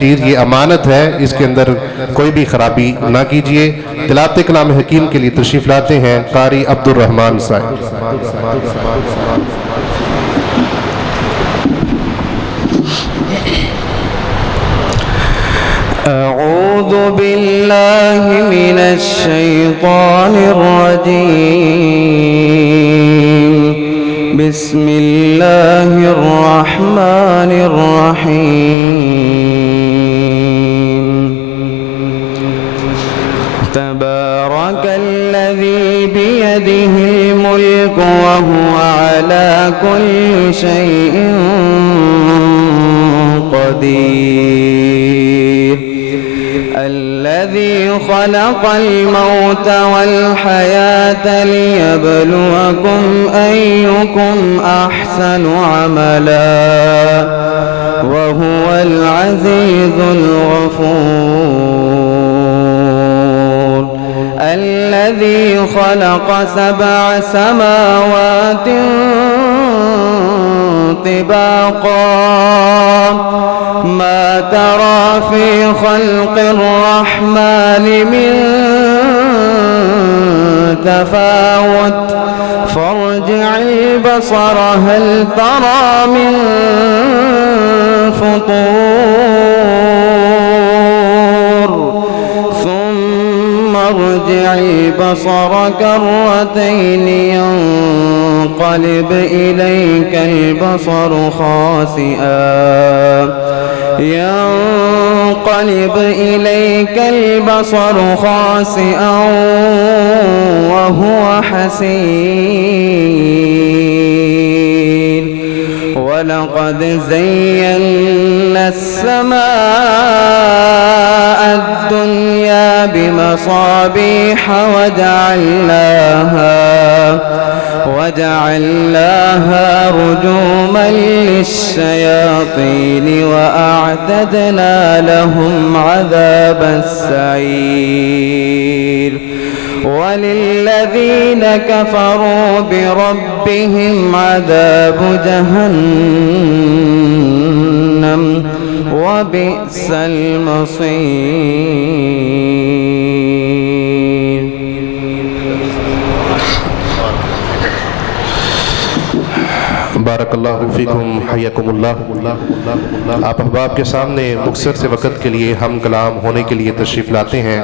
चीज़ ये अमानत है, इसके अंदर कोई भी खराबी ना कीजिए। तिलावत कलाम हकीम के लिए तशरीफ़ लाते हैं कारी अब्दुर रहमान साहब। अऊज़ु बिल्लाहि मिनश शैतानिर रजीम। बिस्मिल्लाहिर रहमानिर रहीम। तबारकल्लज़ी बियदिहिल मुल्कु व हुवा अला कुल्लि शैइन क़दीर। الذي خلق الموت والحياة ليبلوكم أيكم أحسن عملا وهو العزيز الغفور. الذي خلق 7 سماوات طباقا ما ترى في خلق الرحمن من تفاوت فارجع البصر هل ترى من فطور ثم ارجع البصر كرتين ينقلب إليك البصر خاسئا وهو حسير. ولقد زينا السماء الدنيا بمصابيح وجعلناها رجوما للشياطين وأعتدنا لهم عذاب السعير. وللذين كفروا بربهم عذاب جهنم وبئس المصير. बारकल्लाहु फीकुम हय्यकुमुल्लाह। आप अहबाब के सामने मुख्तसर से वक़्त के लिए हम कलाम होने के लिए तशरीफ़ लाते हैं।